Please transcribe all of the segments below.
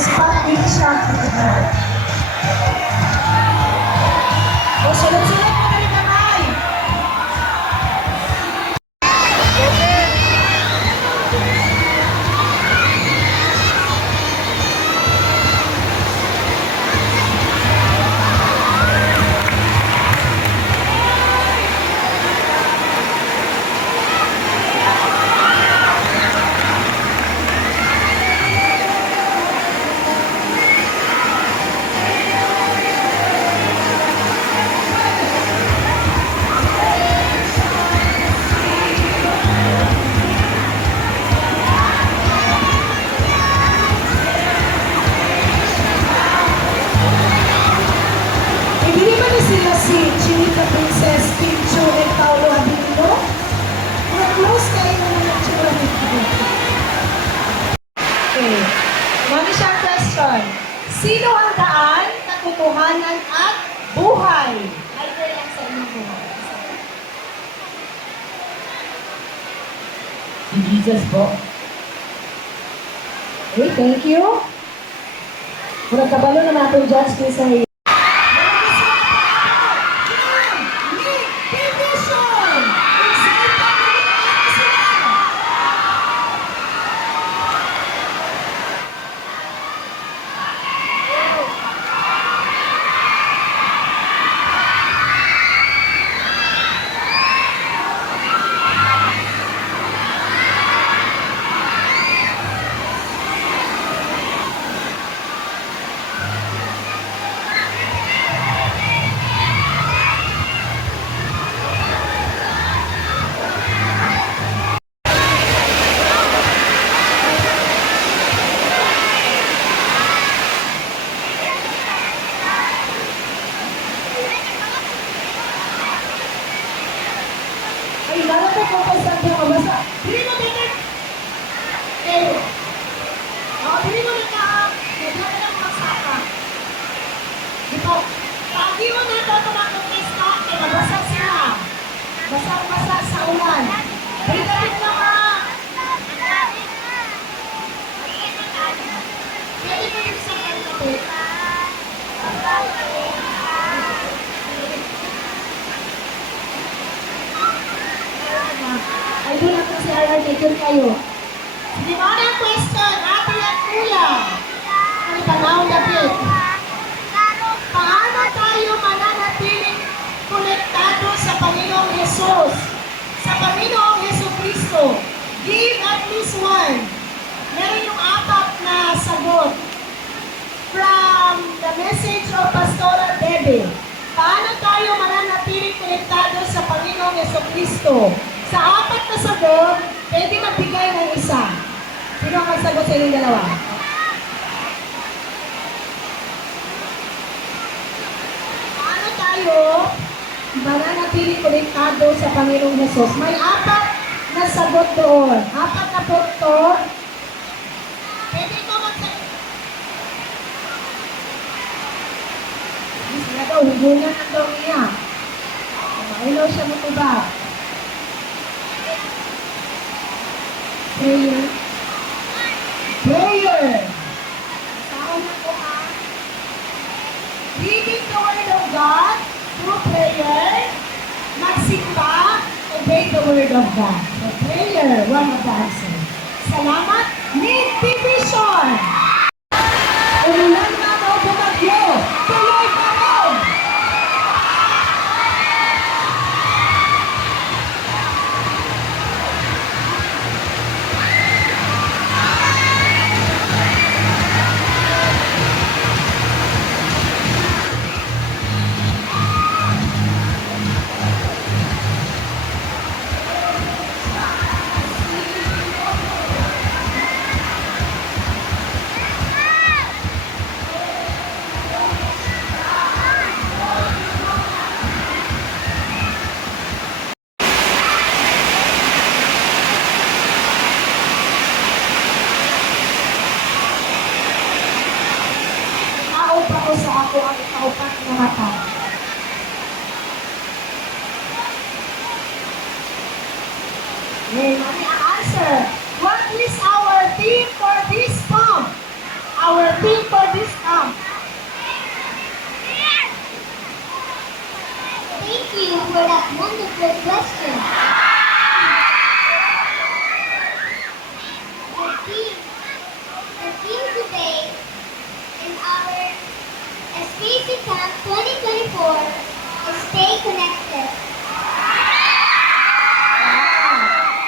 spot din siya. O, sunod-sunod mo na rin kamay. Hindi ba na sila si Chinita Princess Pincho and Paolo Abilino? Mga close kayo na ng tsura nito. Okay. Mami siyang question. Sino ang daan, katotohanan at buhay? Ay, kaya lang sa inyong buhay. Si Jesus po. Okay, thank you. Murag kabalo na natin judge ko sa iyo. Ay, lalo ko po sa ating mabasa. Dili mo din dili mo din ka. Nagkala lang masaka. Dito, pagi mo na ito ito mga contest natin. Nabasa siya. Basa-basa sa ulan. Dili mo ka. Pwede mo yung sa kanto. Ay, doon ako si RR, yun kayo. Hindi mo na question, ate at kuya. Ang panahon dapit. Paano tayo mananatiling konektado sa Panginoong Jesus? Sa Panginoong Jesucristo? Give at least one. Meron yung apat na sagot. From the message of Pastora Debbie. Paano tayo mananatiling konektado sa Panginoong Jesucristo? Sa apat na sagot, pwede magbigay ng isa. Sino ang magsagot sa inyong dalawa? Paano tayo mananatiling konektado sa Panginoong Jesus? May apat na sagot doon. Apat na punto. Pwede ko magsagot. Sila daw, hubungan ang daw niya. Hello siya mo ito ba? Prayer. Prayer. Saan na ko ha? Reading the Word of God through prayer. Magsimba. Obey the Word of God. So prayer, one of the answer. Salamat. Need division. Umulan na mo bumagyo. Tuloy pa rin. Ako sa ako ang ikaupat na mata. May answer. What is our theme for this month? Our theme Camp 2024 is stay connected.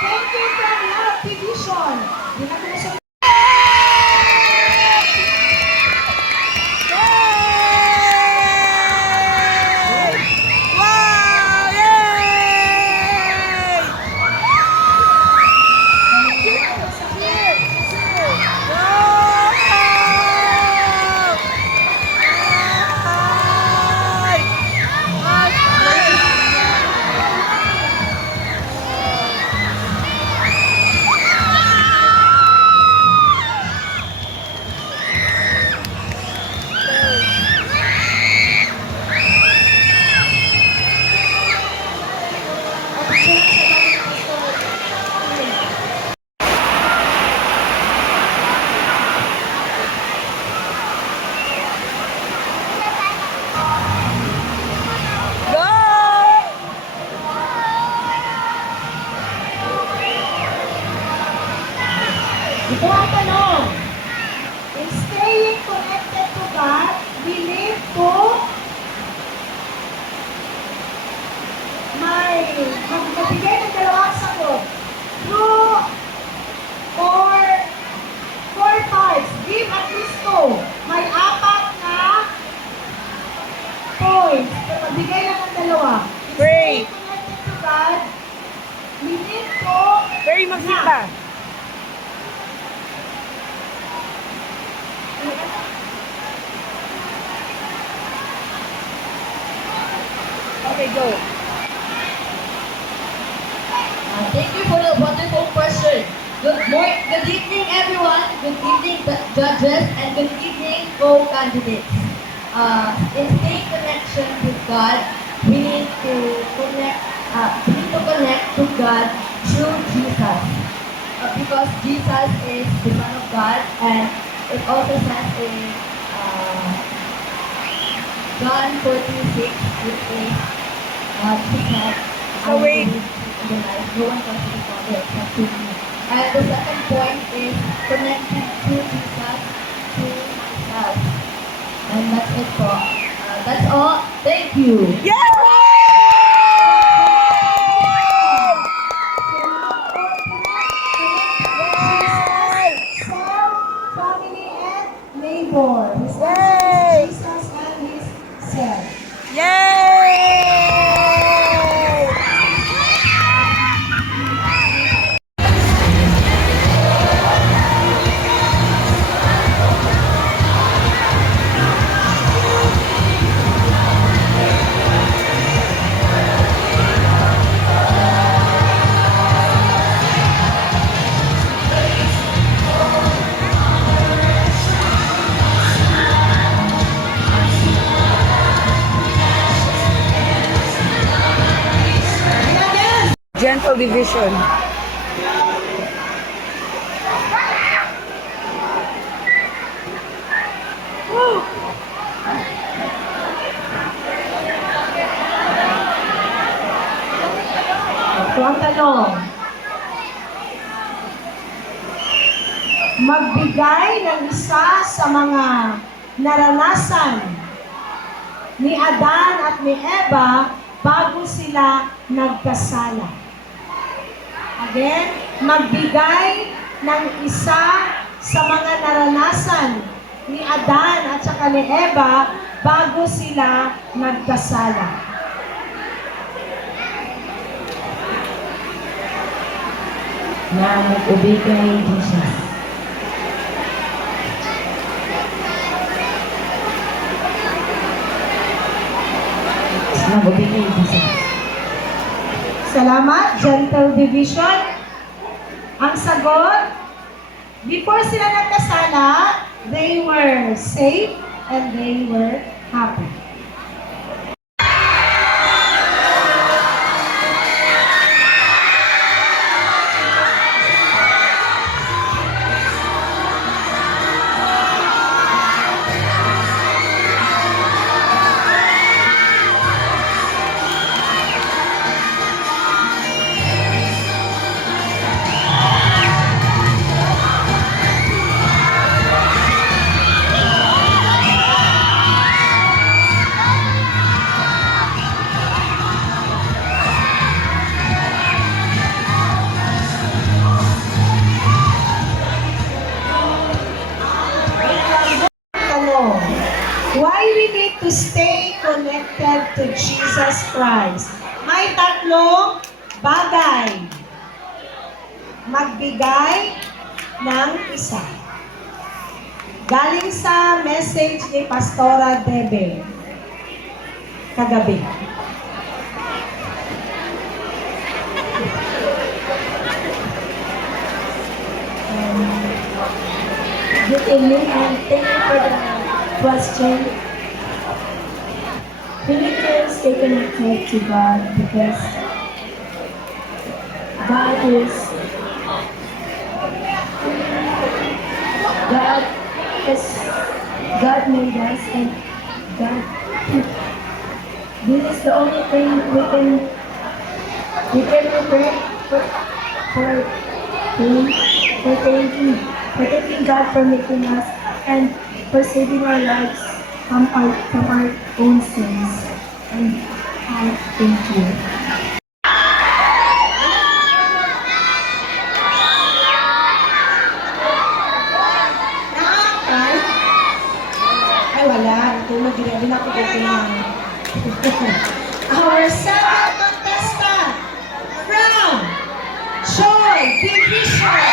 Thank you from Love Division. Di na ko na siya Wow! Yay! Go! Ito ang tanong. In staying connected to God, we need to magbigay ng dalawang sagot. True or four parts. Give at least two. May apat na points. So, magbigay lang ng dalawa. In Pray. staying connected to God, we need to Very magsimba. Okay, go. Thank you for the wonderful question. Good evening, everyone. Good evening, judges, and good evening, co-candidates. In staying connection with God, we need to connect to God through Jesus, because Jesus is the Son of God, and it also says in John 14:6, which is Jesus said, Oh, wait. in the life, no one comes to the Father except through me. And the second point is connected to Jesus to myself. And that's it po. That's all. Thank you. self, family, and neighbor. His Yay! answer is Jesus and his self. Yay! Gentle division. Ito ang tanong. Magbigay ng isa sa mga naranasan ni Adan at ni Eva bago sila nagkasala. Again, magbigay ng isa sa mga naranasan ni Adan at saka ni Eva bago sila nagkasala. Na mag-obey kay Jesus. Mag-obey kay Jesus. Salamat, Gentle Division. Ang sagot, before sila nagkasala, they were safe and they were happy. Why we need to stay connected to Jesus Christ? May tatlong bagay. Magbigay ng isa. Galing sa message ni Pastora Debe kagabi. Good evening and thank you for the question. We need to stay connected to God because God is God is God made us and God this is the only thing we can prepare for Him, for thanking God for making us and for saving our lives from our own sins. And I thank you. Nakakay? Ay, wala. Tulog din ako na. Our second contestant from Joy Division.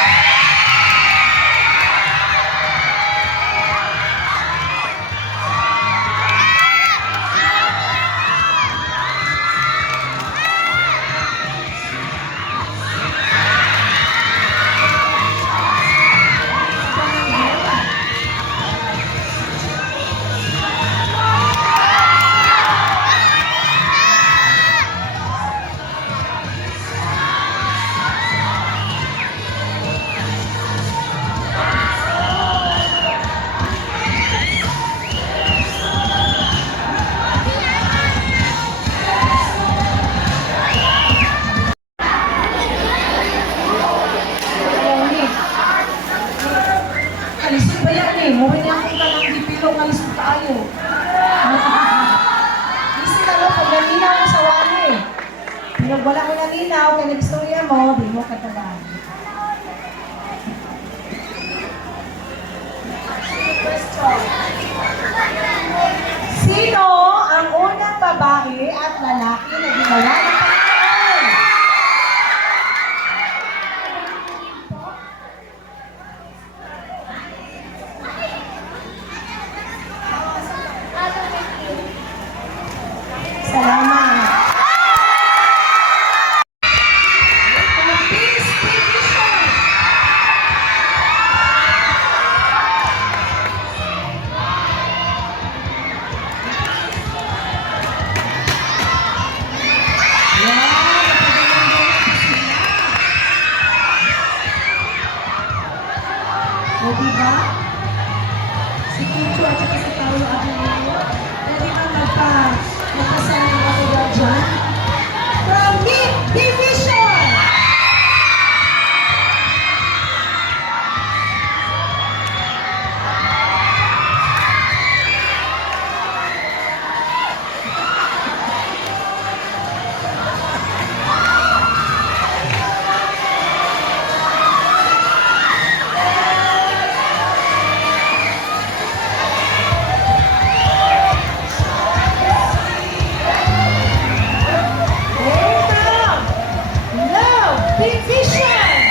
Kalisod ba yan eh? Mukha niya kita ng dipilo, kalisod tayo. Kasi na lang, pag naminaw mo sa wali eh. Pero wala mo naminaw, kaya nag-istorya mo, di mo katabaan. Sino ang unang babae at lalaki na ginawa ng Panginoon? Salamat. Peace Division. O diba? Si Kicho at saka si Paolo Aguilera, pwede kang magpasalang ako dyan. From Meat Division! Love Division!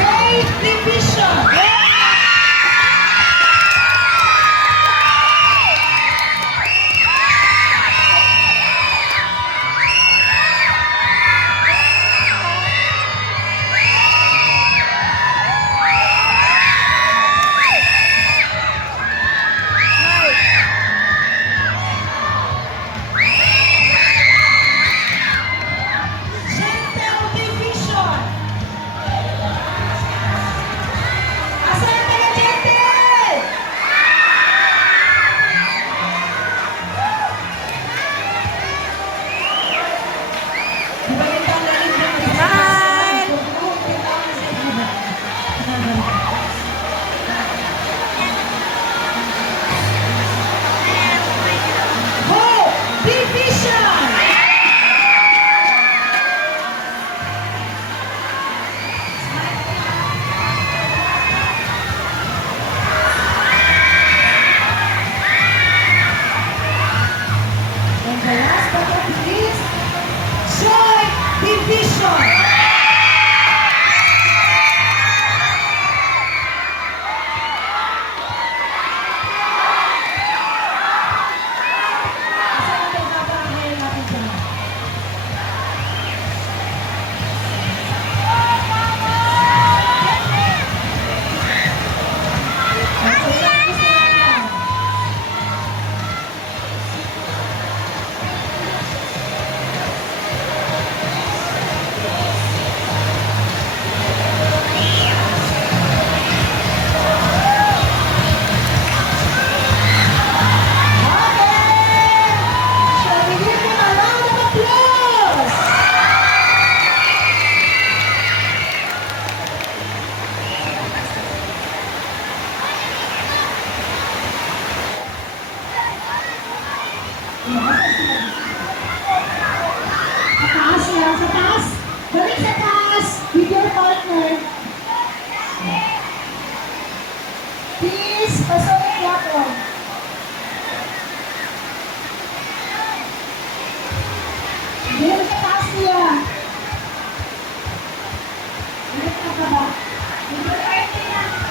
Faith Division! Gentle Division! ba? Number 30 na.